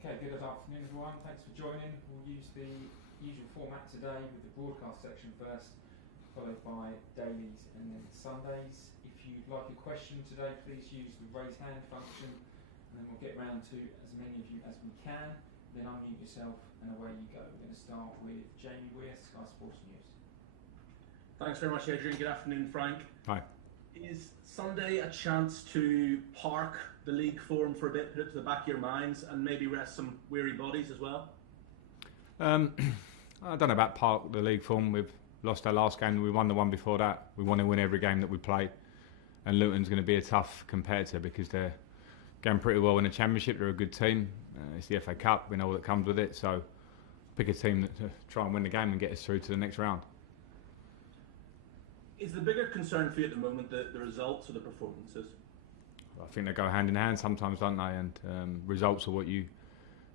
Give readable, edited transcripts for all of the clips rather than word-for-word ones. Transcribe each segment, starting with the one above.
Okay, good afternoon everyone. Thanks for joining. We'll use the usual format today with the broadcast section first, followed by dailies and then Sundays. If you'd like a question today, please use the raise hand function and then we'll get round to as many of you as we can. Then unmute yourself and away you go. We're going to start with Jamie Weir, Sky Sports News. Thanks very much, Adrian. Good afternoon, Frank. Hi. Is Sunday a chance to park the league form for a bit, put it to the back of your minds, and maybe rest some weary bodies as well? I don't know about park the league form. We've lost our last game. We won the one before that. We want to win every game that we play. And Luton's going to be a tough competitor because they're going pretty well in the Championship. They're a good team. It's the FA Cup. We know all that comes with it. So pick a team to try and win the game and get us through to the next round. Is the bigger concern for you at the moment the results or the performances? I think they go hand in hand sometimes, don't they? And results are what you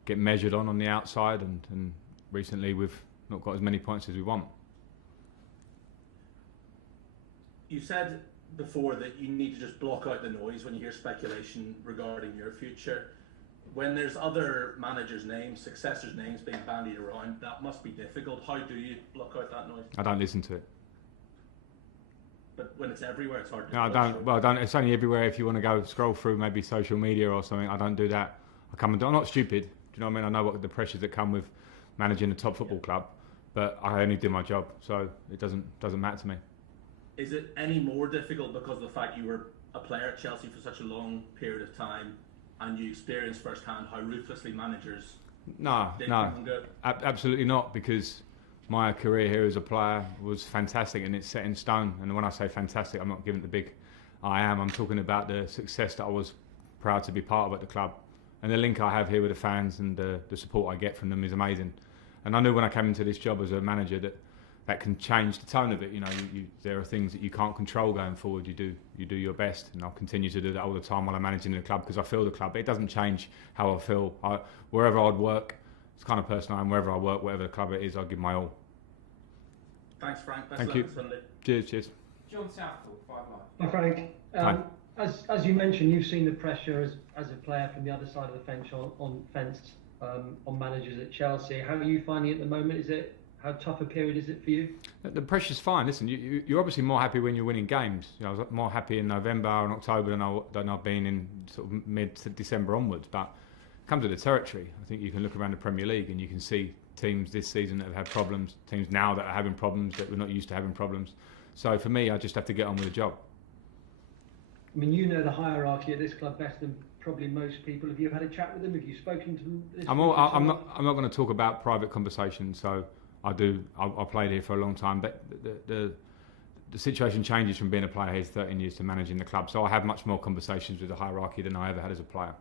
get measured on the outside. And recently we've not got as many points as we want. You said before that you need to just block out the noise when you hear speculation regarding your future. When there's other managers' names, successors' names being bandied around, that must be difficult. How do you block out that noise? I don't listen to it. But when it's everywhere, it's hard to... No, I don't. Well, I don't. It's only everywhere. If you want to go scroll through maybe social media or something, I don't do that. I'm not stupid. Do you know what I mean? I know what the pressures that come with managing a top football club, but I only do my job, so it doesn't matter to me. Is it any more difficult because of the fact you were a player at Chelsea for such a long period of time, and you experienced firsthand how ruthlessly managers? No, absolutely not. Because my career here as a player was fantastic and it's set in stone. And when I say fantastic, I'm not giving it the big I am. I'm talking about the success that I was proud to be part of at the club. And the link I have here with the fans and the support I get from them is amazing. And I knew when I came into this job as a manager that can change the tone of it. You know, there are things that you can't control going forward. You do your best, and I'll continue to do that all the time while I'm managing the club because I feel the club. It doesn't change how I feel. Wherever I'd work, it's the kind of person I am. Wherever I work, whatever the club it is, I'll give my all. Thanks, Frank. Best Thank luck you. on Sunday. Cheers. John Southall, 5 Live. Hi Frank. As you mentioned, you've seen the pressure as a player from the other side of the fence on managers at Chelsea. How are you finding it at the moment? How tough a period is it for you? The pressure's fine. Listen, you're obviously more happy when you're winning games. You know, I was more happy in November and October than I've been in sort of mid-December onwards. But it comes with the territory. I think you can look around the Premier League and you can see teams this season that have had problems, teams now that are having problems that we're not used to having problems. So for me, I just have to get on with the job. I mean, you know the hierarchy at this club better than probably most people. Have you had a chat with them? Have you spoken to them? I'm not going to talk about private conversations. So I played here for a long time. But the situation changes from being a player here 13 years to managing the club. So I have much more conversations with the hierarchy than I ever had as a player.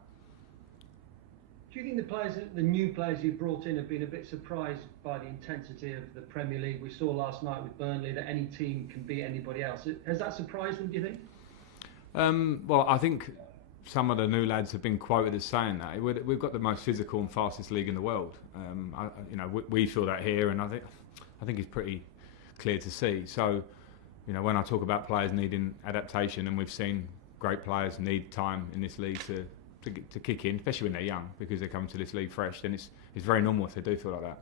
Do you think the new players you've brought in have been a bit surprised by the intensity of the Premier League? We saw last night with Burnley that any team can beat anybody else. Has that surprised them, do you think? Well, I think some of the new lads have been quoted as saying that. We've got the most physical and fastest league in the world. We feel that here, and I think it's pretty clear to see. So, when I talk about players needing adaptation, and we've seen great players need time in this league to kick in, especially when they're young, because they come to this league fresh, then it's very normal if they do feel like that.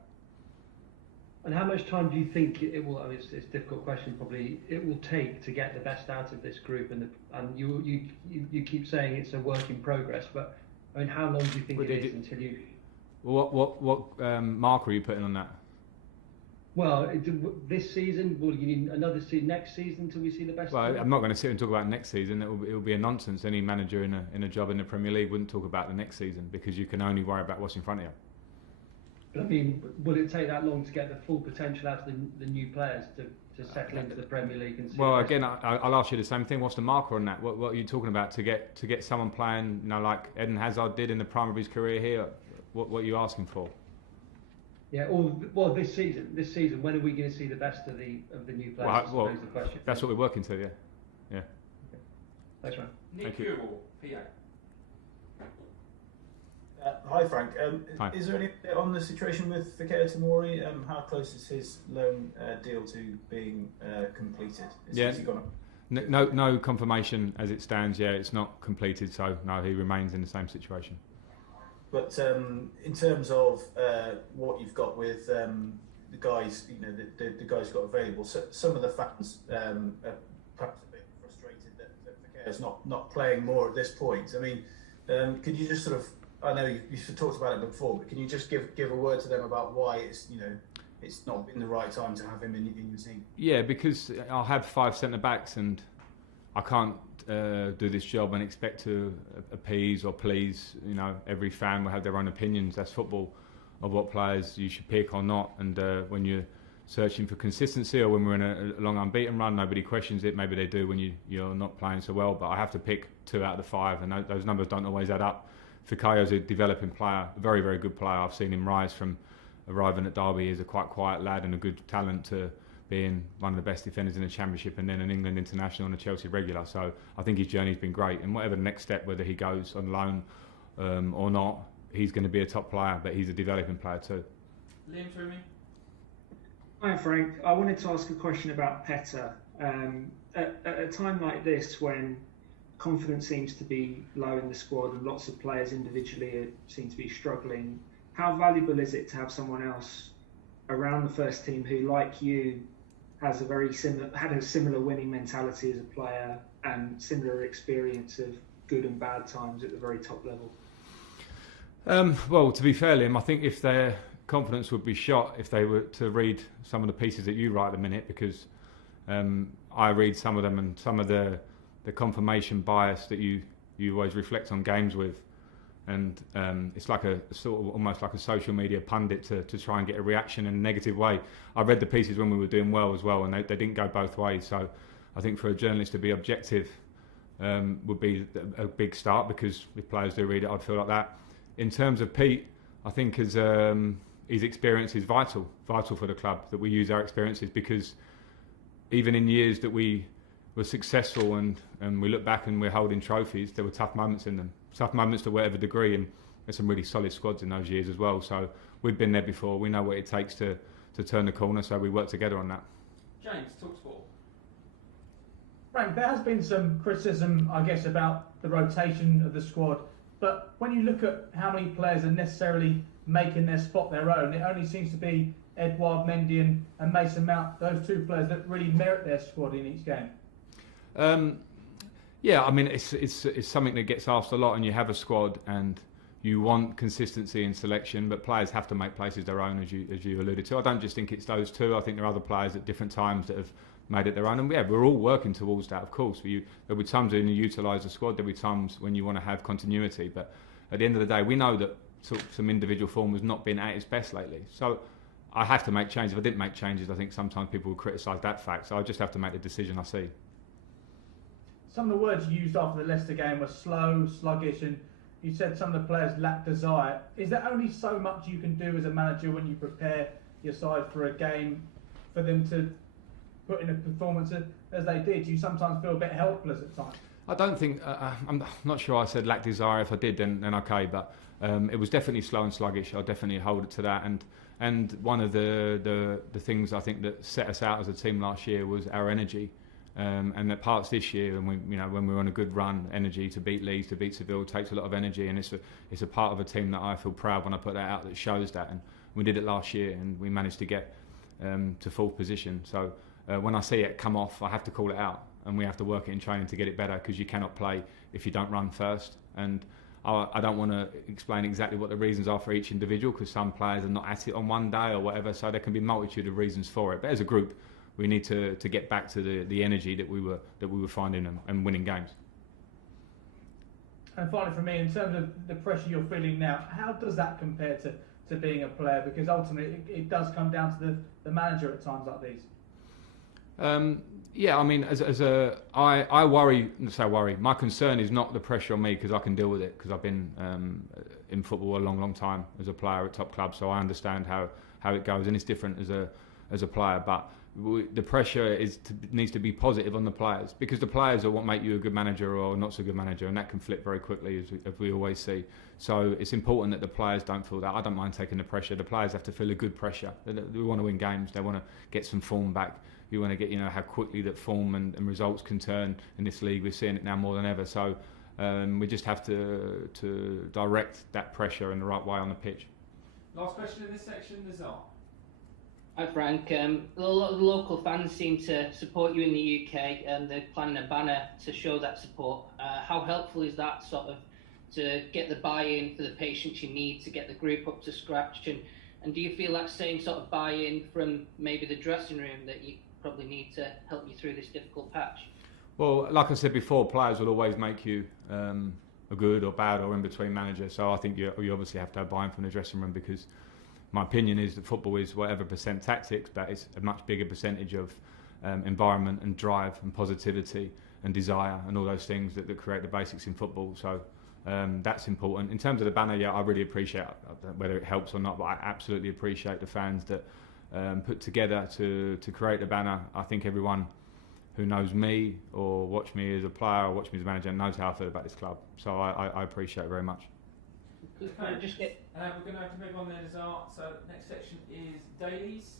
And how much time do you think it will? I mean, it's a difficult question. Probably it will take to get the best out of this group, and you keep saying it's a work in progress. But I mean, how long do you think it is until you? Well, what marker are you putting on that? Well, this season, will you need another next season until we see the best? Well, I'm not going to sit and talk about next season. It will be a nonsense. Any manager in a job in the Premier League wouldn't talk about the next season because you can only worry about what's in front of you. I mean, will it take that long to get the full potential out of the new players to settle into the Premier League? And see well, again, I'll ask you the same thing. What's the marker on that? What are you talking about to get someone playing, like Eden Hazard did in the prime of his career here? What are you asking for? Yeah, well, this season, when are we going to see the best of the new players? Well, the question. That's what we're working to, yeah. Okay. Thanks, man. Nick Kewell, PA. Hi Frank. Hi. Is there any update on the situation with Fikayo Tomori? How close is his loan deal to being completed? Has he gone up? No confirmation as it stands. Yeah, it's not completed. So no, he remains in the same situation. But in terms of what you've got with the guys, the guys got available, so some of the fans are perhaps a bit frustrated that Fekir's not playing more at this point. I mean, could you just sort of, I know you've talked about it before, but can you just give a word to them about why it's not been the right time to have him in your team? Yeah, because I'll have 5 centre-backs and I can't do this job and expect to appease or please. Every fan will have their own opinions. That's football, of what players you should pick or not. And when you're searching for consistency, or when we're in a long unbeaten run, nobody questions it. Maybe they do when you're not playing so well. But I have to pick 2 out of the 5, and those numbers don't always add up. Fekir's a developing player, a very, very good player. I've seen him rise from arriving at Derby as a quite quiet lad and a good talent to being one of the best defenders in the Championship and then an England international and a Chelsea regular. So I think his journey's been great, and whatever the next step, whether he goes on loan or not, he's going to be a top player, but he's a developing player too. Liam Toomey. Hi Frank, I wanted to ask a question about Petter. At a time like this, when confidence seems to be low in the squad and lots of players individually seem to be struggling, how valuable is it to have someone else around the first team who, like you, had a similar winning mentality as a player and similar experience of good and bad times at the very top level? Well, to be fair, Liam, I think if their confidence would be shot if they were to read some of the pieces that you write at the minute, because I read some of them, and some of the confirmation bias that you always reflect on games with, and it's like a sort of almost like a social media pundit to try and get a reaction in a negative way. I read the pieces when we were doing well as well, and they didn't go both ways. So I think for a journalist to be objective would be a big start, because if players do read it, I'd feel like that. In terms of Pete, I think his experience is vital for the club, that we use our experiences, because even in years that we were successful and we look back and we're holding trophies, there were tough moments in them. Tough moments to whatever degree, and there's some really solid squads in those years as well. So we've been there before. We know what it takes to turn the corner, so we work together on that. James, talk sport. Frank, there has been some criticism, I guess, about the rotation of the squad. But when you look at how many players are necessarily making their spot their own, it only seems to be Edouard Mendy and Mason Mount, those 2 players that really merit their squad in each game. Yeah, I mean, it's something that gets asked a lot, and you have a squad and you want consistency in selection, but players have to make places their own, as you alluded to. I don't just think it's those 2. I think there are other players at different times that have made it their own, and yeah, we're all working towards that, of course. There'll be times when you utilise the squad, there'll be times when you want to have continuity, but at the end of the day, we know that some individual form has not been at its best lately. So I have to make changes. If I didn't make changes, I think sometimes people will criticise that fact, so I just have to make the decision I see. Some of the words you used after the Leicester game were slow, sluggish, and you said some of the players lack desire. Is there only so much you can do as a manager when you prepare your side for a game for them to put in a performance as they did? You sometimes feel a bit helpless at times. I don't think, I'm not sure I said lack desire. If I did, then okay, but it was definitely slow and sluggish. I'll definitely hold it to that. And one of the things I think that set us out as a team last year was our energy. And that parts this year, and when we're on a good run, energy to beat Leeds, to beat Seville takes a lot of energy, and it's a part of a team that I feel proud when I put that out, that shows that. And we did it last year, and we managed to get to 4th position. So when I see it come off, I have to call it out, and we have to work it in training to get it better, because you cannot play if you don't run first. And I don't want to explain exactly what the reasons are for each individual, because some players are not at it on one day or whatever. So there can be a multitude of reasons for it. But as a group, we need to get back to the energy that we were finding and winning games. And finally, for me, in terms of the pressure you're feeling now, how does that compare to being a player? Because ultimately, it does come down to the manager at times like these. Yeah, I mean, I worry. My concern is not the pressure on me, because I can deal with it, because I've been in football a long time as a player at top clubs, so I understand how it goes, and it's different as a player, but the pressure needs to be positive on the players, because the players are what make you a good manager or not so good manager, and that can flip very quickly, as we always see. So it's important that the players don't feel that. I don't mind taking the pressure. The players have to feel a good pressure. They want to win games. They want to get some form back. You want to get, how quickly that form and results can turn in this league. We're seeing it now more than ever. So We just have to direct that pressure in the right way on the pitch. Last question in this section, Nazar. Hi Frank, a lot of the local fans seem to support you in the UK, and they're planning a banner to show that support. How helpful is that sort of to get the buy-in for the patients you need to get the group up to scratch, and do you feel that same sort of buy-in from maybe the dressing room that you probably need to help you through this difficult patch? Well, like I said before, players will always make you a good or bad or in-between manager, so I think you obviously have to have buy-in from the dressing room, because my opinion is that football is whatever percent tactics, but it's a much bigger percentage of environment and drive and positivity and desire and all those things that create the basics in football. So that's important. In terms of the banner, yeah, I really appreciate whether it helps or not, but I absolutely appreciate the fans that put together to create the banner. I think everyone who knows me or watch me as a player or watch me as a manager knows how I feel about this club. So I appreciate it very much. Just get... We're going to have to move on there, Nazar. So next section is dailies.